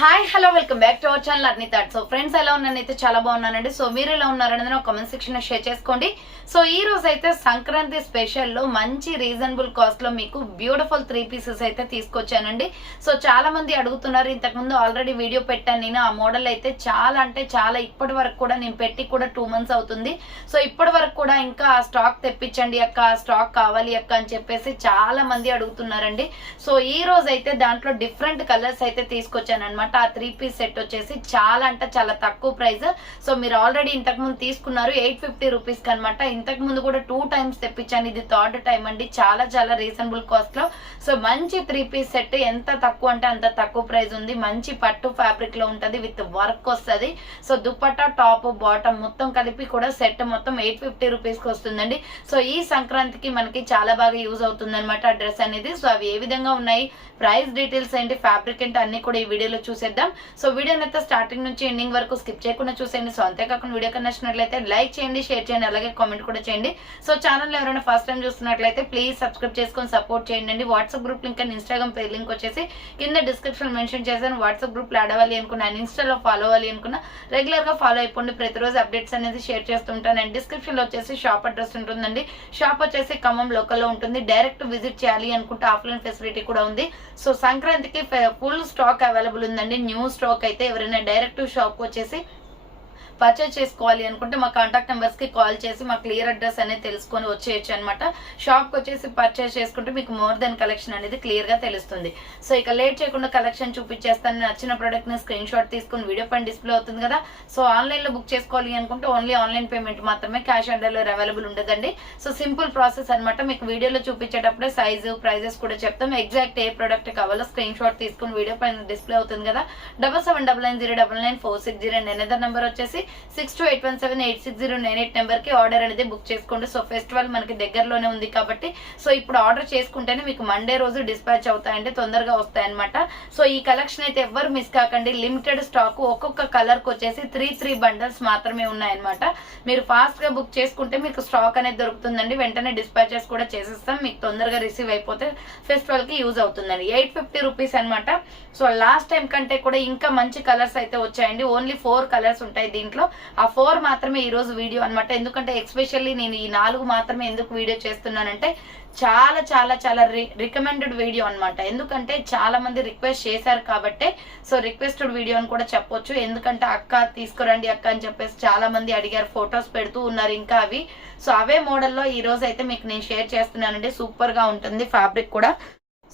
Hi hello welcome back to our channel Arni thought. So friends ఎలా ఉన్నానైతే చాలా బాగున్నానండి. So మీరు ఎలా ఉన్నారనేది నాకు కామెంట్ సెక్షన్ లో షేర్ చేసుకోండి. సో ఈ రోజు అయితే సంక్రాంతి స్పెషల్ లో మంచి రీజనబుల్ కాస్ట్ లో మీకు బ్యూటిఫుల్ 3 పీసెస్ అయితే తీసుకొచ్చానండి. సో చాలా మంది అడుగుతున్నారు, ఇంతకు ముందు ఆల్రెడీ వీడియో పెట్టాను నేను. ఆ మోడల్ అయితే చాలా అంటే చాలా ఇప్పటి వరకు కూడా నేను పెట్టి కూడా 2 months అవుతుంది. సో ఇప్పటి వరకు కూడా ఇంకా ఆ స్టాక్ తెప్పించండి అక్క, ఆ స్టాక్ కావాలి అక్క అని చెప్పేసి చాలా మంది అడుగుతున్నారండి. సో ఈ రోజు అయితే దాంట్లో డిఫరెంట్ కలర్స్ అయితే తీసుకొచ్చాను అనమాట. ఆ 3 పీస్ సెట్ వచ్చేసి చాలా అంటే చాలా తక్కువ ప్రైస్. సో మీరు ఆల్రెడీ ఇంతకు ముందు తీసుకున్నారు 850 రూపీస్ కి అనమాట. ఇంతకు ముందు కూడా 2 times తెప్పించాను, ఇది 3rd time అండి. చాలా చాలా రీజనబుల్ కాస్ట్ లో సో మంచి 3 పీస్ సెట్ ఎంత తక్కువ అంటే అంత తక్కువ ప్రైస్ ఉంది. మంచి పట్టు ఫ్యాబ్రిక్ లో ఉంటది, విత్ వర్క్ వస్తుంది. సో దుపట్టా టాప్ బాటమ్ మొత్తం కలిపి కూడా సెట్ మొత్తం 850 రూపీస్ కి వస్తుందండి. సో ఈ సంక్రాంతికి మనకి చాలా బాగా యూజ్ అవుతుంది అనమాట డ్రెస్ అనేది. సో అవి ఏ విధంగా ఉన్నాయి, ప్రైస్ డీటెయిల్స్ ఏంటి, ఫ్యాబ్రిక్ ఏంటి అన్ని కూడా ఈ వీడియోలో చూసేద్దాం. సో వీడియోని అయితే స్టార్టింగ్ నుంచి ఎండింగ్ వరకు స్కిప్ చేయకుండా చూసేయండి. సో అంతేకాకుండా వీడియో నచ్చినట్లయితే లైక్ చేయండి, షేర్ చేయండి, అలాగే కామెంట్ కూడా చేయండి. సో ఛానల్ ఎవరైనా ఫస్ట్ టైం చూస్తున్నట్లయితే ప్లీజ్ సబ్స్క్రైబ్ చేసుకొని సపోర్ట్ చేయండి. WhatsApp group link and Instagram page link వచ్చేసి కింద డిస్క్రిప్షన్ మెన్షన్ చేశాను. వాట్సాప్ గ్రూప్ లో యాడ్ అవ్వాలి అనుకున్నా, ఇన్స్టాలో ఫాలో అవ్వాలి అనుకున్నా రెగ్యులర్ గా ఫాలో అయిపోండి. ప్రతిరోజు అప్డేట్స్ అనేది షేర్ చేస్తుంటాను. అండ్ డిస్క్రిప్షన్ లో వచ్చేసి షాప్ అడ్రస్ ఉంటుందండి. షాప్ వచ్చేసి ఖమ్మం లోకల్ లో ఉంటుంది. డైరెక్ట్ విజిట్ చేయాలి అనుకుంటే ఆఫ్లైన్ ఫెసిలిటీ కూడా ఉంది. సో సంక్రాంతికి ఫుల్ స్టాక్ అవైలబుల్ ఉందండి. న్యూ స్టాక్ అయితే ఎవరైనా డైరెక్ట్ షాప్ వచ్చేసి పర్చేజ్ చేసుకోవాలి అనుకుంటే మా కాంటాక్ట్ నెంబర్స్ కి కాల్ చేసి మా క్లియర్ అడ్రస్ అనేది తెలుసుకొని వచ్చేయచ్చు అనమాట. షాప్ కి వచ్చేసి పర్చేజ్ చేసుకుంటే మీకు మోర్ దెన్ కలెక్షన్ అనేది క్లియర్ గా తెలుస్తుంది. సో ఇక లేట్ చేయకుండా కలెక్షన్ చూపించేస్తాను. నచ్చిన ప్రోడక్ట్ ని స్క్రీన్ షాట్ తీసుకుని వీడియో పైన డిస్ప్లే అవుతుంది కదా. సో ఆన్లైన్ లో బుక్ చేసుకోవాలి అనుకుంటే ఓన్లీ ఆన్లైన్ పేమెంట్ మాత్రమే, క్యాష్ ఆన్ డెలివరీ అవైలబుల్ ఉండదండి. సో సింపుల్ ప్రాసెస్ అనమాట. మీకు వీడియోలో చూపించేటప్పుడే సైజు ప్రైజెస్ కూడా చెప్తాం. ఎగ్జాక్ట్ ఏ ప్రోడక్ట్ కావాలో స్క్రీన్ షాట్ తీసుకుని వీడియో పైన డిస్ప్లే అవుతుంది కదా. 7799099460 అనేదర్ నెంబర్ వచ్చేసి 6281786098 నెంబర్ కి ఆర్డర్ అనేది బుక్ చేసుకోండి. సో ఫెస్టివల్ మనకి దగ్గరలోనే ఉంది కాబట్టి సో ఇప్పుడు ఆర్డర్ చేసుకుంటేనే మీకు మండే రోజు డిస్పాచ్ అవుతాయండి, తొందరగా వస్తాయన్నమాట. సో ఈ కలెక్షన్ అయితే ఎవ్వరు మిస్ కాకండి. లిమిటెడ్ స్టాక్, ఒక్కొక్క కలర్ కి వచ్చేసి 3 బండల్స్ మాత్రమే ఉన్నాయన్నమాట. మీరు ఫాస్ట్ గా బుక్ చేసుకుంటే మీకు స్టాక్ అనేది దొరుకుతుందండి. వెంటనే డిస్పాచెస్ కూడా చేసేస్తాం, మీకు తొందరగా రిసీవ్ అయిపోతే ఫెస్టివల్ కి యూజ్ అవుతుందండి. 850 రూపీస్ అనమాట. సో లాస్ట్ టైం కంటే కూడా ఇంకా మంచి కలర్స్ అయితే వచ్చాయండి. ఓన్లీ 4 కలర్స్ ఉంటాయి దీంట్లో. ఆ 4 మాత్రమే ఈ రోజు వీడియో అనమాట. ఎందుకంటే ఎక్స్పెషల్లీ నేను ఈ 4 మాత్రమే ఎందుకు వీడియో చేస్తున్నానంటే చాలా చాలా చాలా రికమెండెడ్ వీడియో అనమాట. ఎందుకంటే చాలా మంది రిక్వెస్ట్ చేశారు కాబట్టి సో రిక్వెస్టెడ్ వీడియో అని కూడా చెప్పొచ్చు. ఎందుకంటే అక్క తీసుకురండి అక్క అని చెప్పేసి చాలా మంది అడిగారు, ఫొటోస్ పెడుతూ ఉన్నారు ఇంకా అవి. సో అవే మోడల్లో ఈ రోజు అయితే మీకు నేను షేర్ చేస్తున్నానండి. సూపర్ గా ఉంటుంది ఫ్యాబ్రిక్ కూడా.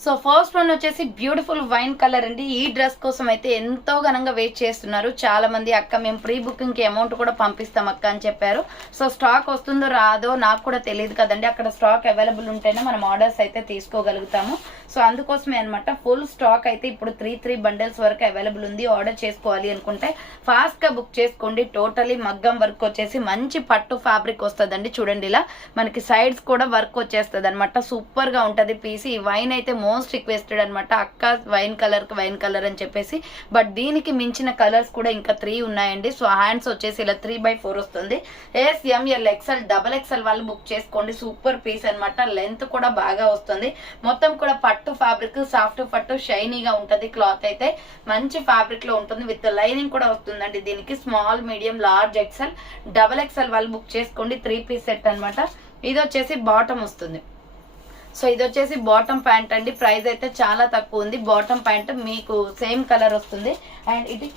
సో ఫస్ట్ వన్ వచ్చేసి బ్యూటిఫుల్ వైన్ కలర్ అండి. ఈ డ్రెస్ కోసం అయితే ఎంతో ఘనంగా వెయిట్ చేస్తున్నారు చాలా మంది. అక్క మేము ప్రీ బుకింగ్ కి అమౌంట్ కూడా పంపిస్తాం అక్క అని చెప్పారు. సో స్టాక్ వస్తుందో రాదో నాకు కూడా తెలియదు కదండి. అక్కడ స్టాక్ అవైలబుల్ ఉంటేనే మనం ఆర్డర్స్ అయితే తీసుకోగలుగుతాము. సో అందుకోసమే అనమాట. ఫుల్ స్టాక్ అయితే ఇప్పుడు 3 బండిల్స్ వరకు అవైలబుల్ ఉంది. ఆర్డర్ చేసుకోవాలి అనుకుంటే ఫాస్ట్ గా బుక్ చేసుకోండి. టోటలీ మగ్గం వర్క్ వచ్చేసి మంచి పట్టు ఫ్యాబ్రిక్ వస్తుందండి. చూడండి ఇలా మనకి సైడ్స్ కూడా వర్క్ వచ్చేస్తుంది అనమాట. సూపర్ గా ఉంటది పీస్. ఈ వైన్ అయితే మోస్ట్ రిక్వెస్టెడ్ అనమాట. అక్క వైన్ కలర్ అని చెప్పేసి. బట్ దీనికి మించిన కలర్స్ కూడా ఇంకా 3 ఉన్నాయండి. సో హ్యాండ్స్ వచ్చేసి ఇలా 3/4 వస్తుంది. SML XL XXL వాళ్ళు బుక్ చేసుకోండి. సూపర్ పీస్ అనమాట. లెంత్ కూడా బాగా వస్తుంది. మొత్తం కూడా పట్టు ఫ్యాబ్రిక్, సాఫ్ట్ పట్టు, షైనీగా ఉంటది. క్లాత్ అయితే మంచి ఫ్యాబ్రిక్ లో ఉంటుంది. విత్ లైనింగ్ కూడా వస్తుందండి దీనికి. Small, medium, large, XL XXL వాళ్ళు బుక్ చేసుకోండి. 3 పీస్ సెట్ అనమాట. ఇది వచ్చేసి బాటమ్ వస్తుంది. సో ఇది వచ్చేసి బాటమ్ ప్యాంట్ అండి. ప్రైస్ అయితే చాలా తక్కువ ఉంది. బాటమ్ ప్యాంట్ మీకు సేమ్ కలర్ వస్తుంది. అండ్ ఇది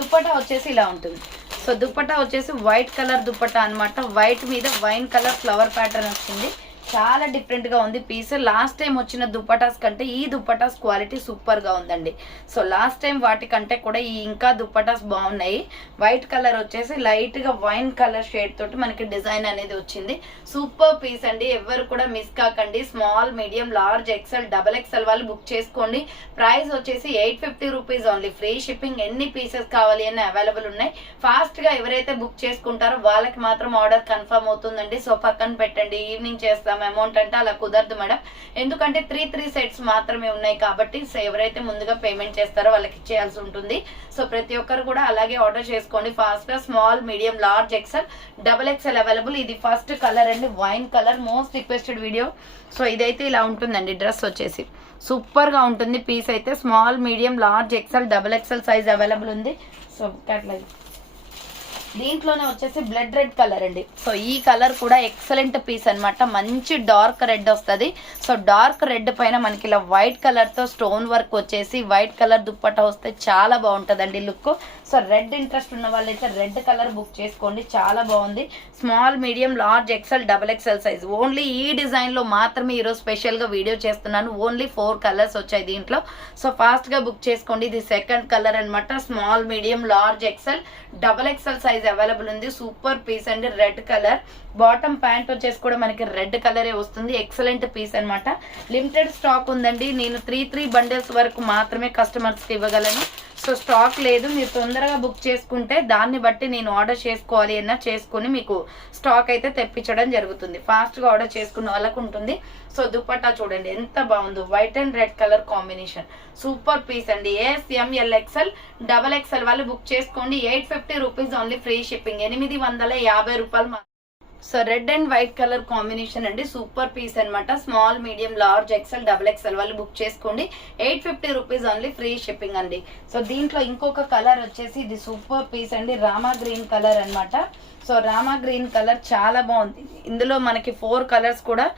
దుపట్టా వచ్చేసి ఇలా ఉంటుంది. సో దుపట్టా వచ్చేసి వైట్ కలర్ దుపట్టా అనమాట. వైట్ మీద వైన్ కలర్ ఫ్లవర్ ప్యాటర్న్ వచ్చింది. చాలా డిఫరెంట్ గా ఉంది పీస్. లాస్ట్ టైం వచ్చిన దుపటాస్ కంటే ఈ దుపటాస్ క్వాలిటీ సూపర్ గా ఉందండి. సో లాస్ట్ టైం వాటికంటే కూడా ఈ ఇంకా దుపటాస్ బాగున్నాయి. వైట్ కలర్ వచ్చేసి లైట్ గా వైన్ కలర్ షేడ్ తోటి మనకి డిజైన్ అనేది వచ్చింది. సూపర్ పీస్ అండి, ఎవరు కూడా మిస్ కాకండి. Small, medium, large, XL XXL వాళ్ళు బుక్ చేసుకోండి. ప్రైస్ వచ్చేసి 850 రూపీస్ ఓన్లీ. Free shipping. ఎన్ని పీసెస్ కావాలి అని అవైలబుల్ ఉన్నాయి. ఫాస్ట్ గా ఎవరైతే బుక్ చేసుకుంటారో వాళ్ళకి మాత్రం ఆర్డర్ కన్ఫర్మ్ అవుతుందండి. సో పక్కన పెట్టండి, ఈవినింగ్ చేస్తాం అమౌంట్ అంటే అలా కుదరదు మేడం. ఎందుకంటే 3 సెట్స్ మాత్రమే ఉన్నాయి కాబట్టి సో ఎవరైతే ముందుగా పేమెంట్ చేస్తారో వాళ్ళకి ఇచ్చేయాల్సి ఉంటుంది. సో ప్రతి ఒక్కరు కూడా అలాగే ఆర్డర్ చేసుకోండి ఫాస్ట్ గా. Small, medium, large, XL XXL available. ఇది ఫస్ట్ కలర్ అండి, wine colour. Most requested video. So ఇదైతే ఇలా ఉంటుందండి డ్రెస్ వచ్చేసి. సూపర్గా ఉంటుంది పీస్ అయితే. Small, medium, large, XL, double XL size available ఉంది. సో క్యాట్లాగ్ దీంట్లోనే వచ్చేసి బ్లడ్ రెడ్ కలర్ అండి. సో ఈ కలర్ కూడా ఎక్సలెంట్ పీస్ అనమాట. మంచి డార్క్ రెడ్ వస్తుంది. సో డార్క్ రెడ్ పైన మనకి ఇలా వైట్ కలర్తో స్టోన్ వర్క్ వచ్చేసి వైట్ కలర్ దుప్పట్టా వస్తే చాలా బాగుంటుందండి లుక్. సో రెడ్ ఇంట్రెస్ట్ ఉన్న వాళ్ళైతే రెడ్ కలర్ బుక్ చేసుకోండి, చాలా బాగుంది. Small, medium, large, XL, double XL size. Only ఈ డిజైన్లో మాత్రమే ఈరోజు స్పెషల్గా వీడియో చేస్తున్నాను. ఓన్లీ 4 కలర్స్ వచ్చాయి దీంట్లో. సో ఫాస్ట్గా బుక్ చేసుకోండి. ఇది సెకండ్ కలర్ అనమాట. Small, medium, large, XL, double XL size available ఉంది. సూపర్ పీస్ అండి. రెడ్ కలర్ బాటమ్ ప్యాంట్ వచ్చేసి కూడా మనకి రెడ్ కలరే వస్తుంది. ఎక్సలెంట్ పీస్ అనమాట. లిమిటెడ్ స్టాక్ ఉందండి. నేను 3 బండిల్స్ వరకు మాత్రమే కస్టమర్స్కి ఇవ్వగలను. సో స్టాక్ లేదు. మీరు తొందరగా బుక్ చేసుకుంటే దాన్ని బట్టి నేను ఆర్డర్ చేసుకోవాలి అన్నా చేసుకుని మీకు స్టాక్ అయితే తెప్పించడం జరుగుతుంది. ఫాస్ట్గా ఆర్డర్ చేసుకున్న వాళ్ళకు ఉంటుంది. సో దుపట్టా చూడండి ఎంత బాగుందో, white and red colour combination. Super piece అండి. ASML XL డబల్ ఎక్స్ఎల్ వాళ్ళు బుక్ చేసుకోండి. 850 రూపీస్ ఓన్లీ, ఫ్రీ షిప్పింగ్. 850 రూపాయలు. So red and white colour combination అండి. సూపర్ పీస్ అనమాట. Small, medium, large, XL, double XL వాళ్ళు బుక్ చేసుకోండి. 850 rupees only, free shipping అండి. So దీంట్లో ఇంకొక కలర్ వచ్చేసి ఇది సూపర్ పీస్ అండి. రామా గ్రీన్ కలర్ అనమాట. సో రామా గ్రీన్ కలర్ చాలా బాగుంది. ఇందులో మనకి 4 కలర్స్ కూడా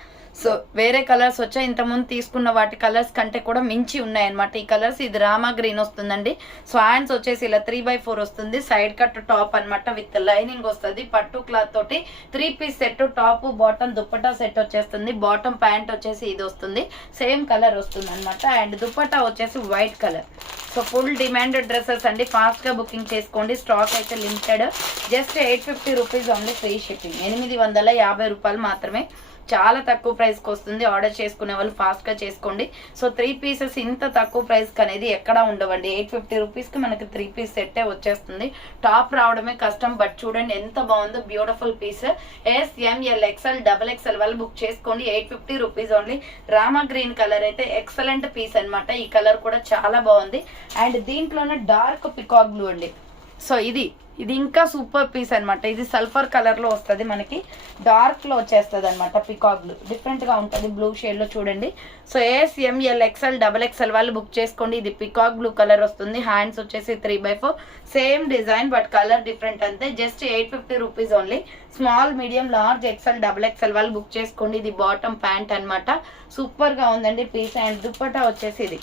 సో వేరే కలర్స్ వచ్చాయి. ఇంతకుముందు తీసుకున్న వాటి కలర్స్ కంటే కూడా మించి ఉన్నాయన్నమాట ఈ కలర్స్. ఇది రామా గ్రీన్ వస్తుందండి. సో హ్యాండ్స్ వచ్చేసి ఇలా 3/4 వస్తుంది. సైడ్ కట్ టాప్ అనమాట. విత్ లైనింగ్ వస్తుంది. పట్టు క్లాత్ తోటి 3 piece set. Top, bottom, dupatta set వచ్చేస్తుంది. బాటమ్ ప్యాంట్ వచ్చేసి ఇది వస్తుంది. సేమ్ కలర్ వస్తుంది అనమాట. అండ్ దుప్పటా వచ్చేసి white colour. So full demanded dresses అండి. ఫాస్ట్గా బుకింగ్ చేసుకోండి. స్టాక్ అయితే limited. Just 850 rupees only, free shipping. 850 రూపాయలు మాత్రమే. చాలా తక్కువ ప్రైస్కి వస్తుంది. ఆర్డర్ చేసుకునే వాళ్ళు ఫాస్ట్గా చేసుకోండి. సో 3 పీసెస్ ఇంత తక్కువ ప్రైస్కి అనేది ఎక్కడా ఉండవండి. 850 రూపీస్కి మనకి 3 పీస్ సెట్టే వచ్చేస్తుంది. టాప్ రావడమే కష్టం. బట్ చూడండి ఎంత బాగుందో, beautiful piece. ASML XL double XL వాళ్ళు బుక్ చేసుకోండి. 850 rupees only. Rama green colour అయితే ఎక్సలెంట్ పీస్ అనమాట. ఈ కలర్ కూడా చాలా బాగుంది. అండ్ దీంట్లోనే డార్క్ పికాక్ బ్లూ అండి. సో ఇది ఇంకా సూపర్ పీస్ అనమాట. ఇది సల్ఫర్ కలర్ లో వస్తుంది. మనకి డార్క్ లో వచ్చేస్తుంది అనమాట. పికాక్ బ్లూ డిఫరెంట్ గా ఉంటుంది. బ్లూ షేడ్ లో చూడండి. So ASML XL double XL వాళ్ళు బుక్ చేసుకోండి. ఇది పికాక్ బ్లూ కలర్ వస్తుంది. హ్యాండ్స్ వచ్చేసి 3/4. Same design but colour different అంతే. Just 850 rupees only. Small, medium, large, XL, double XL వాళ్ళు బుక్ చేసుకోండి. ఇది బాటమ్ ప్యాంట్ అనమాట. సూపర్ గా ఉందండి పీస్. అండ్ దుప్పటా వచ్చేసి ఇది.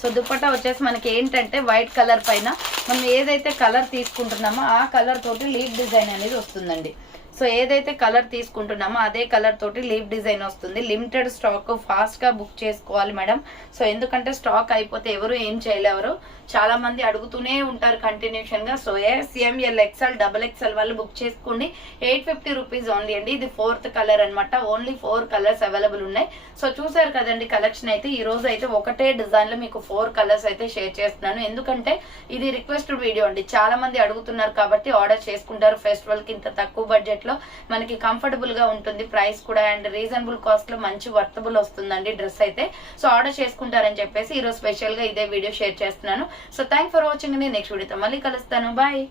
సో దుపట్టా వచ్చేసి మనకి ఏంటంటే వైట్ కలర్ పైన మనం ఏదైతే కలర్ తీసుకుంటున్నామో ఆ కలర్ తోటి లీఫ్ డిజైన్ అనేది వస్తుందండి. సో ఏదైతే కలర్ తీసుకుంటున్నామో అదే కలర్ తోటి లీఫ్ డిజైన్ వస్తుంది. లిమిటెడ్ స్టాక్, ఫాస్ట్గా బుక్ చేసుకోవాలి మేడం. సో ఎందుకంటే స్టాక్ అయిపోతే ఎవరు ఏం చేయలేరు. చాలా మంది అడుగుతూనే ఉంటారు కంటిన్యూషన్గా. So ASML XL double XL వాళ్ళు బుక్ చేసుకోండి. 850 రూపీస్ ఓన్లీ అండి. ఇది 4th కలర్ అనమాట. ఓన్లీ 4 కలర్స్ అవైలబుల్ ఉన్నాయి. సో చూసారు కదండి కలెక్షన్ అయితే. ఈ రోజు అయితే ఒకటే డిజైన్లో మీకు 4 కలర్స్ అయితే షేర్ చేస్తున్నాను. ఎందుకంటే ఇది రిక్వెస్టెడ్ వీడియో అండి. చాలా మంది అడుగుతున్నారు కాబట్టి ఆర్డర్ చేసుకుంటారు. ఫెస్టివల్కి ఇంత తక్కువ బడ్జెట్లో మనకి కంఫర్టబుల్ గా ఉంటుంది. ప్రైస్ కూడా అండ్ రీజనబుల్ కాస్ట్ లో మంచి వర్తబుల్ వస్తుందండి డ్రెస్ అయితే. సో ఆర్డర్ చేసుకుంటారని చెప్పేసి ఈరోజు స్పెషల్ గా ఇదే వీడియో షేర్ చేస్తున్నాను. సో థ్యాంక్ ఫర్ వాచింగ్ అండి. నెక్స్ట్ వీడియోతో మళ్ళీ కలుస్తాను. బాయ్.